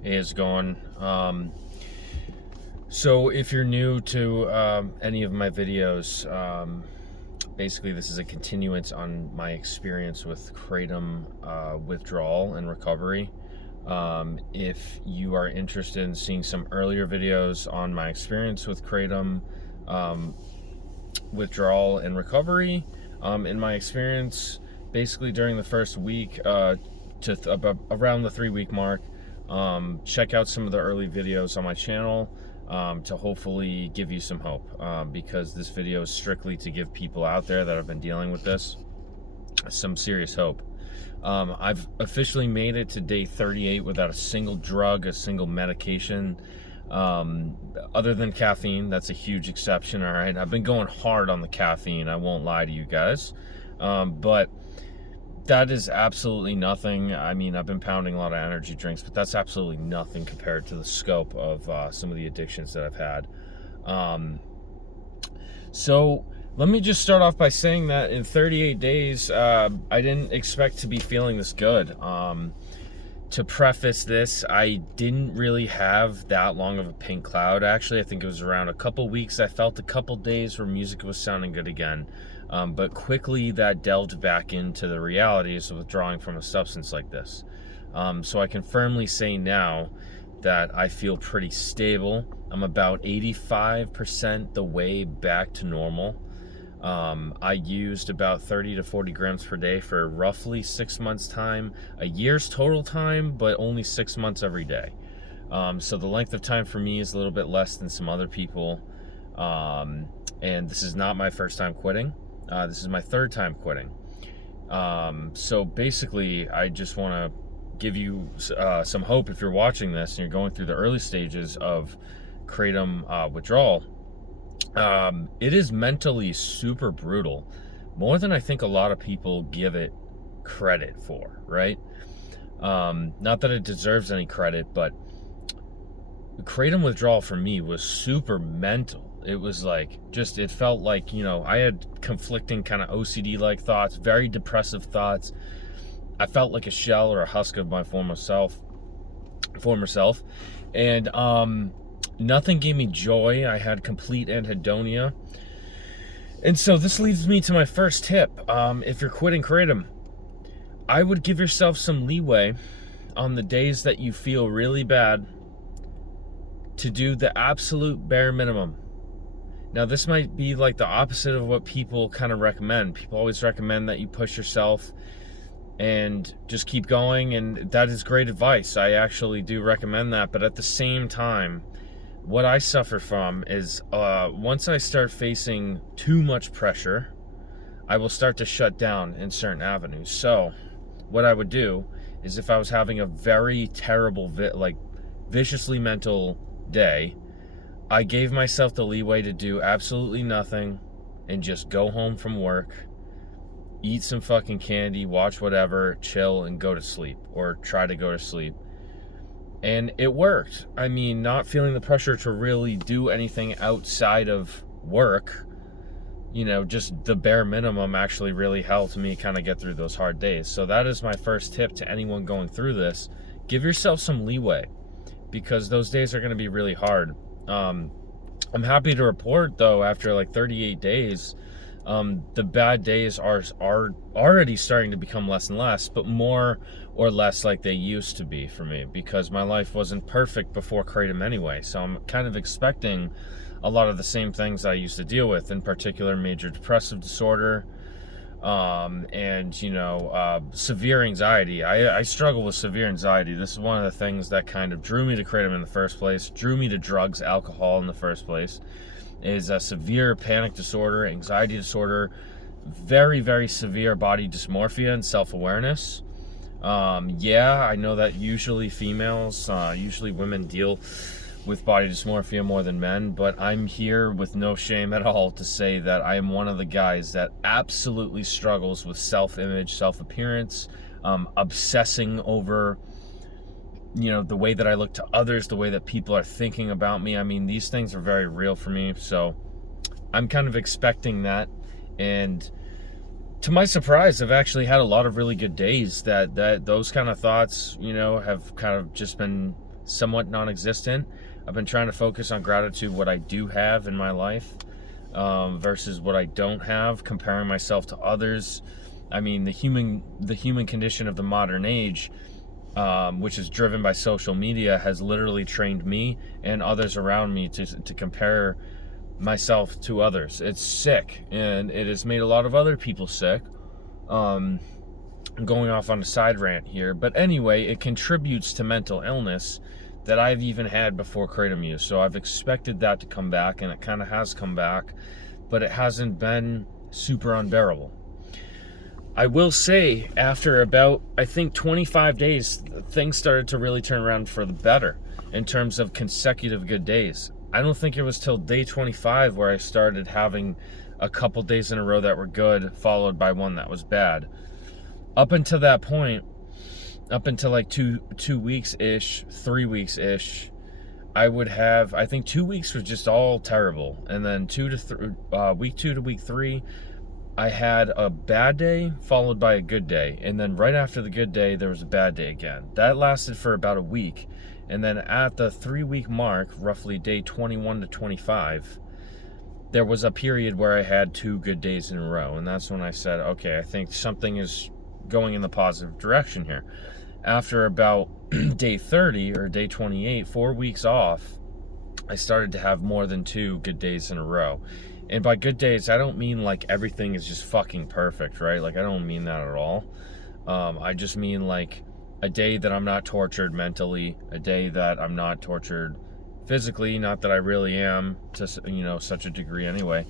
Hey, how's it going? So if you're new to any of my videos, basically this is a continuance on my experience with Kratom withdrawal and recovery. If you are interested in seeing some earlier videos on my experience with Kratom um, withdrawal and recovery, in my experience, basically during the first week around the 3 week mark, check out some of the early videos on my channel to hopefully give you some hope, because this video is strictly to give people out there that have been dealing with this some serious hope. I've officially made it to day 38 without a single drug, a single medication, other than caffeine. That's a huge exception. All right, I've been going hard on the caffeine, I won't lie to you guys, but that is absolutely nothing. I mean, I've been pounding a lot of energy drinks, but that's absolutely nothing compared to the scope of some of the addictions that I've had. So let me just start off by saying that in 38 days, I didn't expect to be feeling this good. To preface this, I didn't really have that long of a pink cloud. Actually, I think it was around a couple weeks. I felt a couple days where music was sounding good again. But quickly that delved back into the realities of withdrawing from a substance like this. So I can firmly say now that I feel pretty stable. I'm about 85% the way back to normal. I used about 30 to 40 grams per day for roughly 6 months time, a year's total time, but only 6 months every day. So the length of time for me is a little bit less than some other people. And this is not my first time quitting. This is my third time quitting. So basically, I just want to give you some hope if you're watching this and you're going through the early stages of Kratom withdrawal. It is mentally super brutal, more than I think a lot of people give it credit for, right? Not that it deserves any credit, but Kratom withdrawal for me was super mental. It was like, it felt like, I had conflicting kind of OCD-like thoughts, very depressive thoughts. I felt like a shell or a husk of my former self. And nothing gave me joy. I had complete anhedonia. And so this leads me to my first tip. If you're quitting Kratom, I would give yourself some leeway on the days that you feel really bad to do the absolute bare minimum. Now, this might be like the opposite of what people kind of recommend. People always recommend that you push yourself and just keep going, and that is great advice. I actually do recommend that, but at the same time, what I suffer from is once I start facing too much pressure, I will start to shut down in certain avenues. So what I would do is, if I was having a very terrible, viciously mental day, I gave myself the leeway to do absolutely nothing and just go home from work, eat some fucking candy, watch whatever, chill, and go to sleep, or try to go to sleep. And it worked. I mean, not feeling the pressure to really do anything outside of work, just the bare minimum, actually really helped me kind of get through those hard days. So that is my first tip to anyone going through this. Give yourself some leeway, because those days are going to be really hard. I'm happy to report, though, after like 38 days, the bad days are already starting to become less and less, but more or less like they used to be for me, because my life wasn't perfect before Kratom anyway. So I'm kind of expecting a lot of the same things I used to deal with, in particular major depressive disorder, and severe anxiety. I struggle with severe anxiety. This is one of the things that kind of drew me to Kratom in the first place, drew me to drugs, alcohol in the first place, is a severe panic disorder, anxiety disorder, very, very severe body dysmorphia and self-awareness. I know that usually usually women deal with body dysmorphia more than men, but I'm here with no shame at all to say that I am one of the guys that absolutely struggles with self-image, self-appearance, obsessing over, the way that I look to others, the way that people are thinking about me. I mean, these things are very real for me, so I'm kind of expecting that. And to my surprise, I've actually had a lot of really good days that those kind of thoughts, have kind of just been somewhat non-existent. I've been trying to focus on gratitude, what I do have in my life, versus what I don't have, comparing myself to others. I mean, the human condition of the modern age, which is driven by social media, has literally trained me and others around me to compare myself to others. It's sick, and it has made a lot of other people sick. I'm going off on a side rant here, but anyway, it contributes to mental illness that I've even had before Kratom use. So I've expected that to come back, and it kind of has come back, but it hasn't been super unbearable. I will say, after about, I think, 25 days, things started to really turn around for the better in terms of consecutive good days. I don't think it was till day 25 where I started having a couple days in a row that were good, followed by one that was bad. Up until that point, up until like two weeks-ish, 3 weeks-ish, I would have, I think 2 weeks was just all terrible. And then week 2 to week 3, I had a bad day followed by a good day. And then right after the good day, there was a bad day again. That lasted for about a week. And then at the 3-week mark, roughly day 21 to 25, there was a period where I had 2 good days in a row. And that's when I said, okay, I think something is going in the positive direction here. After about day 30 or day 28, 4 weeks off, I started to have more than 2 good days in a row. And by good days, I don't mean like everything is just fucking perfect, right? Like, I don't mean that at all. I just mean like a day that I'm not tortured mentally, a day that I'm not tortured physically, not that I really am to, such a degree anyway.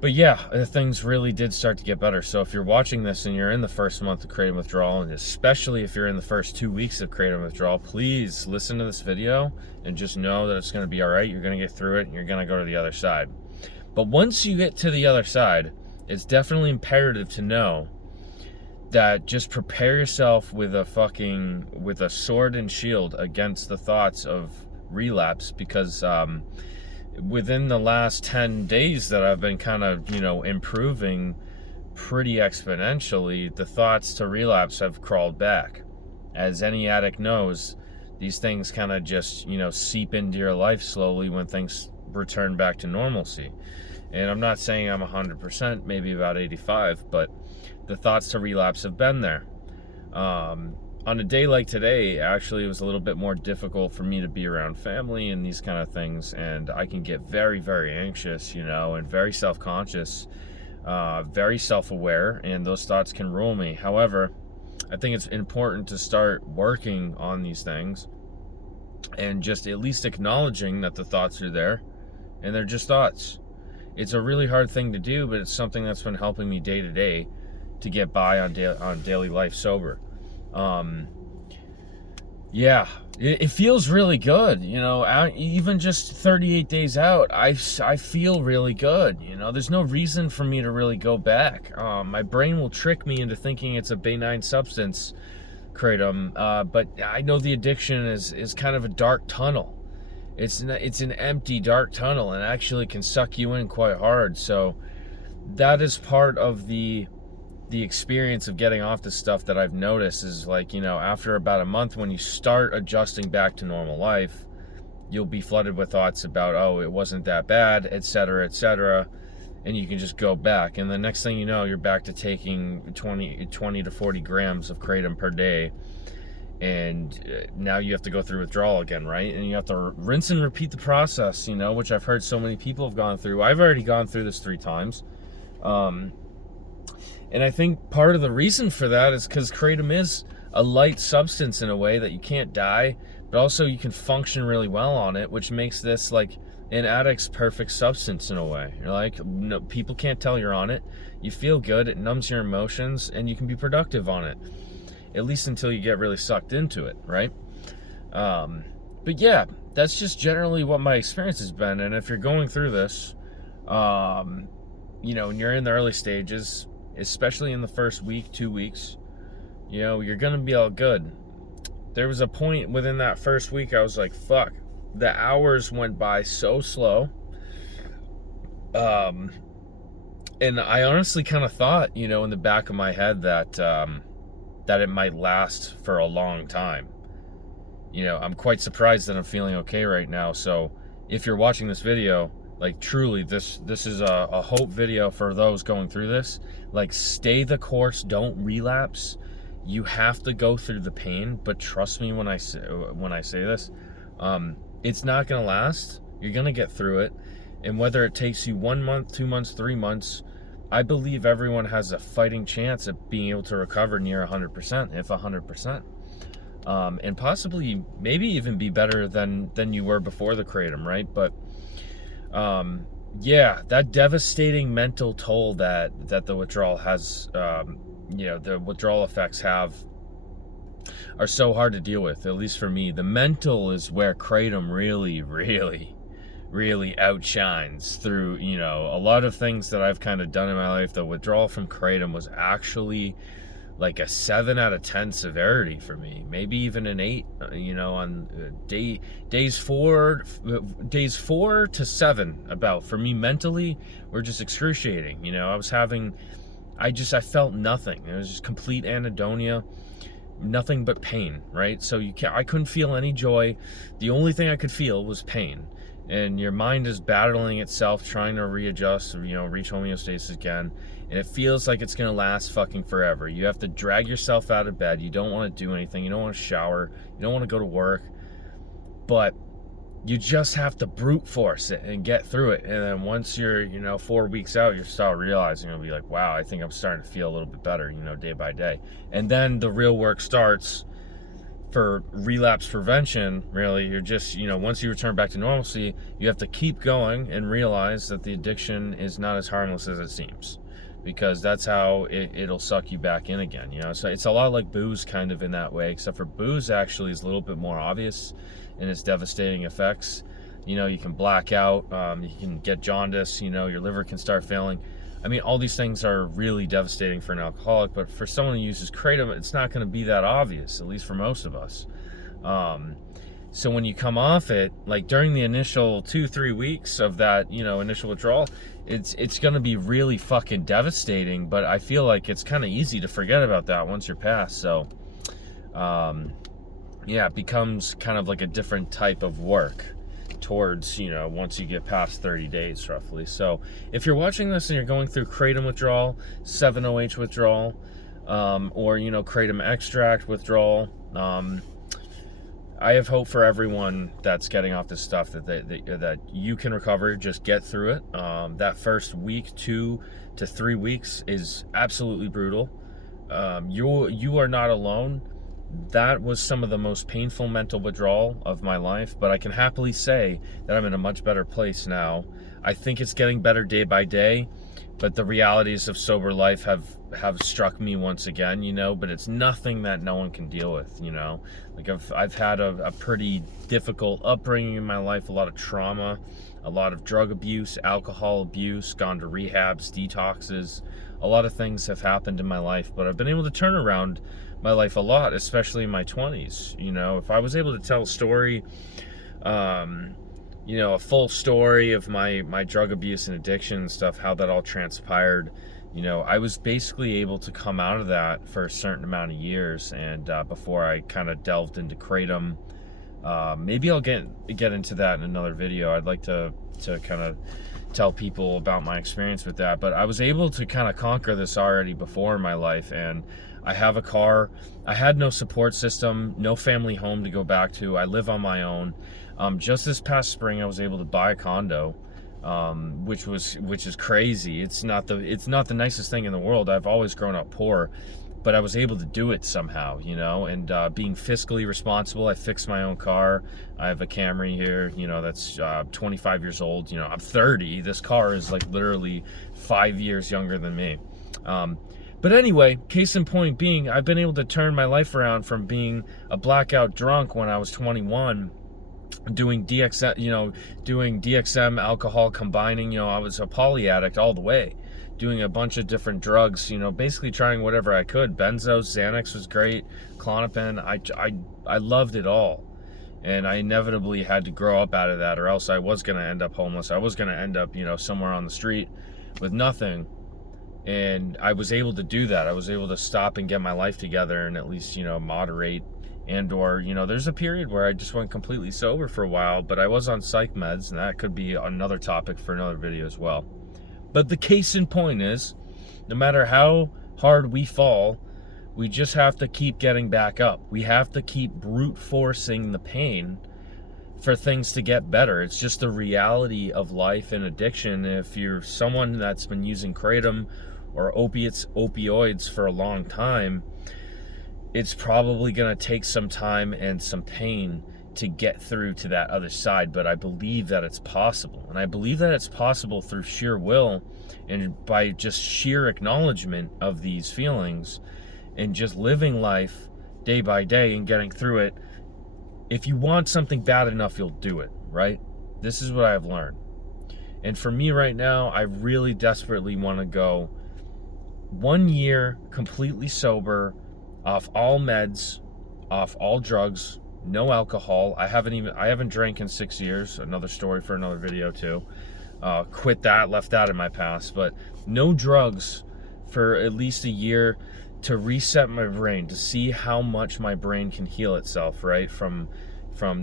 But yeah, things really did start to get better. So if you're watching this and you're in the first month of Kratom withdrawal, and especially if you're in the first 2 weeks of Kratom withdrawal, please listen to this video and just know that it's going to be all right. You're going to get through it, and you're going to go to the other side. But once you get to the other side, it's definitely imperative to know that just prepare yourself with a sword and shield against the thoughts of relapse, because within the last 10 days that I've been kind of, improving pretty exponentially, the thoughts to relapse have crawled back. As any addict knows, these things kind of just, seep into your life slowly when things return back to normalcy. And I'm not saying I'm 100%, maybe about 85, but the thoughts to relapse have been there. On a day like today, actually, it was a little bit more difficult for me to be around family and these kind of things, and I can get very, very anxious, and very self-conscious, very self-aware, and those thoughts can rule me. However, I think it's important to start working on these things and just at least acknowledging that the thoughts are there and they're just thoughts. It's a really hard thing to do, but it's something that's been helping me day to day to get by on daily life sober. Yeah, it feels really good, even just 38 days out, I feel really good, there's no reason for me to really go back. My brain will trick me into thinking it's a benign substance, Kratom, but I know the addiction is kind of a dark tunnel. It's an empty, dark tunnel, and actually can suck you in quite hard. So that is part of the experience of getting off the stuff that I've noticed is like, after about a month, when you start adjusting back to normal life, you'll be flooded with thoughts about, oh, it wasn't that bad, etc., and you can just go back. And the next thing you know, you're back to taking 20 to 40 grams of Kratom per day. And now you have to go through withdrawal again, right? And you have to rinse and repeat the process, which I've heard so many people have gone through. I've already gone through this 3 times. And I think part of the reason for that is because Kratom is a light substance in a way that you can't die, but also you can function really well on it, which makes this like an addict's perfect substance in a way. You're like, no, people can't tell you're on it. You feel good, it numbs your emotions, and you can be productive on it. At least until you get really sucked into it, right? But yeah, that's just generally what my experience has been. And if you're going through this, and you're in the early stages, especially in the first week, 2 weeks, you're gonna be all good. There was a point within that first week I was like, fuck, the hours went by so slow. And I honestly kind of thought, in the back of my head that it might last for a long time. I'm quite surprised that I'm feeling okay right now. So if you're watching this video, like truly, this is a hope video for those going through this. Like, stay the course, don't relapse. You have to go through the pain, but trust me when I say this, it's not gonna last. You're gonna get through it, and whether it takes you 1 month, 2 months, 3 months, I believe everyone has a fighting chance at being able to recover near 100%, if 100%. And possibly maybe even be better than you were before the kratom, right? But yeah, that devastating mental toll that the withdrawal has, the withdrawal effects have, are so hard to deal with. At least for me, the mental is where kratom really outshines through, a lot of things that I've kind of done in my life. The withdrawal from kratom was actually like a 7 out of 10 severity for me, maybe even an 8, on days 4 to 7, about, for me mentally, were just excruciating. I felt nothing. It was just complete anhedonia, nothing but pain, right? So I couldn't feel any joy. The only thing I could feel was pain. And your mind is battling itself, trying to readjust, reach homeostasis again. And it feels like it's going to last fucking forever. You have to drag yourself out of bed. You don't want to do anything. You don't want to shower. You don't want to go to work. But you just have to brute force it and get through it. And then once you're, 4 weeks out, you start realizing, you'll be like, wow, I think I'm starting to feel a little bit better, day by day. And then the real work starts for relapse prevention. Really, you're just, once you return back to normalcy, you have to keep going and realize that the addiction is not as harmless as it seems, because that's how it'll suck you back in again. So it's a lot like booze, kind of, in that way, except for booze actually is a little bit more obvious in its devastating effects. You can black out, you can get jaundice, your liver can start failing. I mean, all these things are really devastating for an alcoholic, but for someone who uses kratom, it's not going to be that obvious, at least for most of us. So when you come off it, like during the initial 2-3 weeks of that, initial withdrawal, it's going to be really fucking devastating, but I feel like it's kind of easy to forget about that once you're past. So, yeah, it becomes kind of like a different type of work towards, once you get past 30 days roughly. So if you're watching this and you're going through kratom withdrawal, 7-OH withdrawal, or kratom extract withdrawal, I have hope for everyone that's getting off this stuff, that you can recover. Just get through it. That first week, 2 to 3 weeks, is absolutely brutal. You are not alone. That was some of the most painful mental withdrawal of my life, but I can happily say that I'm in a much better place now. I think it's getting better day by day, but the realities of sober life have struck me once again, but it's nothing that no one can deal with. Like, I've had a pretty difficult upbringing in my life, a lot of trauma, a lot of drug abuse, alcohol abuse, gone to rehabs, detoxes. A lot of things have happened in my life, but I've been able to turn around my life a lot, especially in my 20s. If I was able to tell a story, a full story of my drug abuse and addiction and stuff, how that all transpired, I was basically able to come out of that for a certain amount of years, and before I kind of delved into kratom. Maybe I'll get into that in another video. I'd like to kind of tell people about my experience with that, but I was able to kind of conquer this already before in my life. And I have a car. I had no support system, no family home to go back to. I live on my own. Just this past spring, I was able to buy a condo, which is crazy. It's not the nicest thing in the world. I've always grown up poor, but I was able to do it somehow, and being fiscally responsible. I fixed my own car. I have a Camry here, that's 25 years old. I'm 30. This car is like literally 5 years younger than me. But anyway, case in point being, I've been able to turn my life around from being a blackout drunk when I was 21, doing DXM, alcohol combining. I was a poly addict all the way, doing a bunch of different drugs, basically trying whatever I could. Benzos, Xanax was great, Klonopin. I loved it all. And I inevitably had to grow up out of that, or else I was going to end up homeless. I was going to end up, somewhere on the street with nothing. And I was able to do that. I was able to stop and get my life together and at least, moderate And or, you know, there's a period where I just went completely sober for a while, but I was on psych meds, and that could be another topic for another video as well. But the case in point is, no matter how hard we fall, we just have to keep getting back up. We have to keep brute forcing the pain for things to get better. It's just the reality of life and addiction. If you're someone that's been using Kratom or opioids for a long time, it's probably going to take some time and some pain to get through to that other side. But I believe that it's possible. And I believe that it's possible through sheer will and by just sheer acknowledgement of these feelings and just living life day by day and getting through it. If you want something bad enough, you'll do it, right? This is what I've learned. And for me right now, I really desperately want to go 1 year completely sober, off all meds, off all drugs, no alcohol. I haven't drank in 6 years. Another story for another video too. Quit that, left that in my past. But no drugs for at least a year to reset my brain, to see how much my brain can heal itself, right? From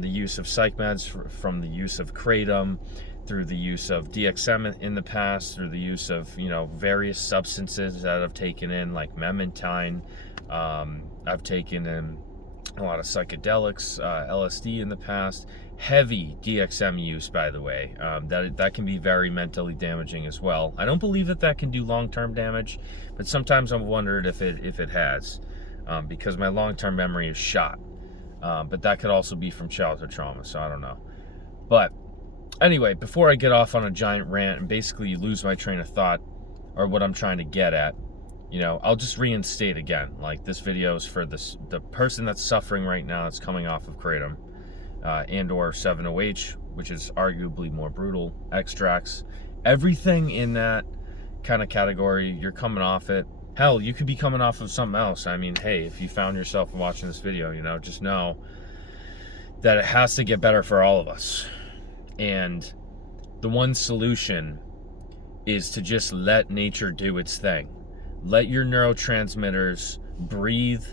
the use of psych meds, from the use of Kratom, through the use of DXM in the past, through the use of, you know, various substances that I've taken in, like memantine. I've taken in a lot of psychedelics, LSD in the past. Heavy DXM use, by the way. That can be very mentally damaging as well. I don't believe that can do long-term damage, but sometimes I've wondered if it has, because my long-term memory is shot. But that could also be from childhood trauma, so I don't know. But anyway, before I get off on a giant rant and basically lose my train of thought, or what I'm trying to get at, you know, I'll just reinstate again. Like, this video is for the person that's suffering right now, that's coming off of Kratom, and or 7-OH, which is arguably more brutal, extracts. Everything in that kind of category, you're coming off it. Hell, you could be coming off of something else. I mean, hey, if you found yourself watching this video, you know, just know that it has to get better for all of us. And the one solution is to just let nature do its thing. Let your neurotransmitters breathe.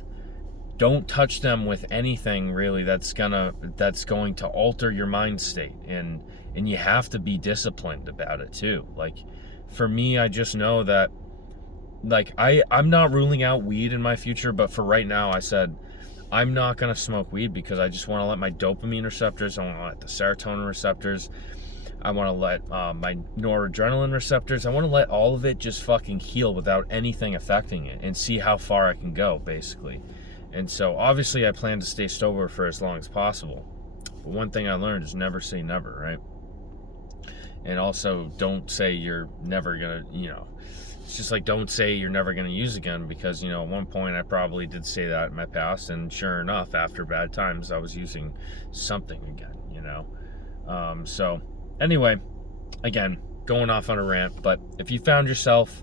Don't touch them with anything really that's going to alter your mind state. And you have to be disciplined about it too. Like, for me, I just know that, like, I'm not ruling out weed in my future, but for right now, I said I'm not gonna smoke weed because I just want to let my dopamine receptors, I want to let the serotonin receptors, I want to let my noradrenaline receptors, I want to let all of it just fucking heal without anything affecting it and see how far I can go, basically. And so obviously I plan to stay sober for as long as possible. But one thing I learned is never say never, right? And also don't say you're never gonna, you know, it's just like, don't say you're never gonna use again, because, you know, at one point I probably did say that in my past, and sure enough, after bad times, I was using something again, you know? So anyway, again, going off on a rant, but if you found yourself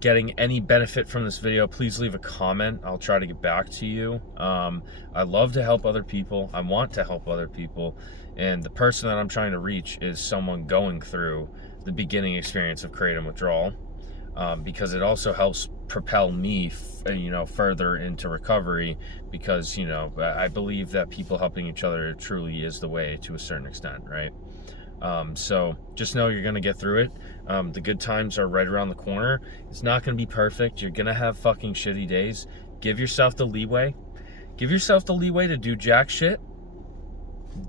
getting any benefit from this video, please leave a comment. I'll try to get back to you. I love to help other people. I want to help other people. And the person that I'm trying to reach is someone going through the beginning experience of Kratom withdrawal, because it also helps propel me, you know, further into recovery, because, you know, I believe that people helping each other truly is the way to a certain extent, right? So just know you're going to get through it. The good times are right around the corner. It's not going to be perfect. You're going to have fucking shitty days. Give yourself the leeway. Give yourself the leeway to do jack shit.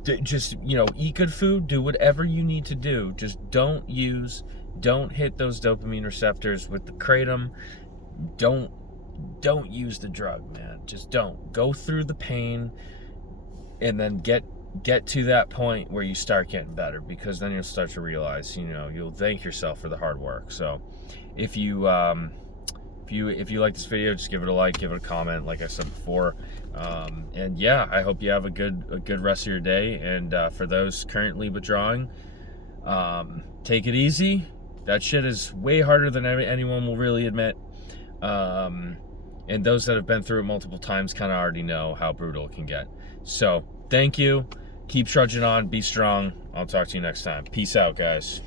Just, you know, eat good food. Do whatever you need to do. Just don't hit those dopamine receptors with the Kratom. Don't use the drug, man. Just don't. Go through the pain and then get to that point where you start getting better, because then you'll start to realize, you know, you'll thank yourself for the hard work. So if you like this video, just give it a like, give it a comment, like I said before. And yeah, I hope you have a good rest of your day. And for those currently withdrawing, take it easy. That shit is way harder than anyone will really admit. And those that have been through it multiple times kind of already know how brutal it can get. So thank you. Keep trudging on. Be strong. I'll talk to you next time. Peace out, guys.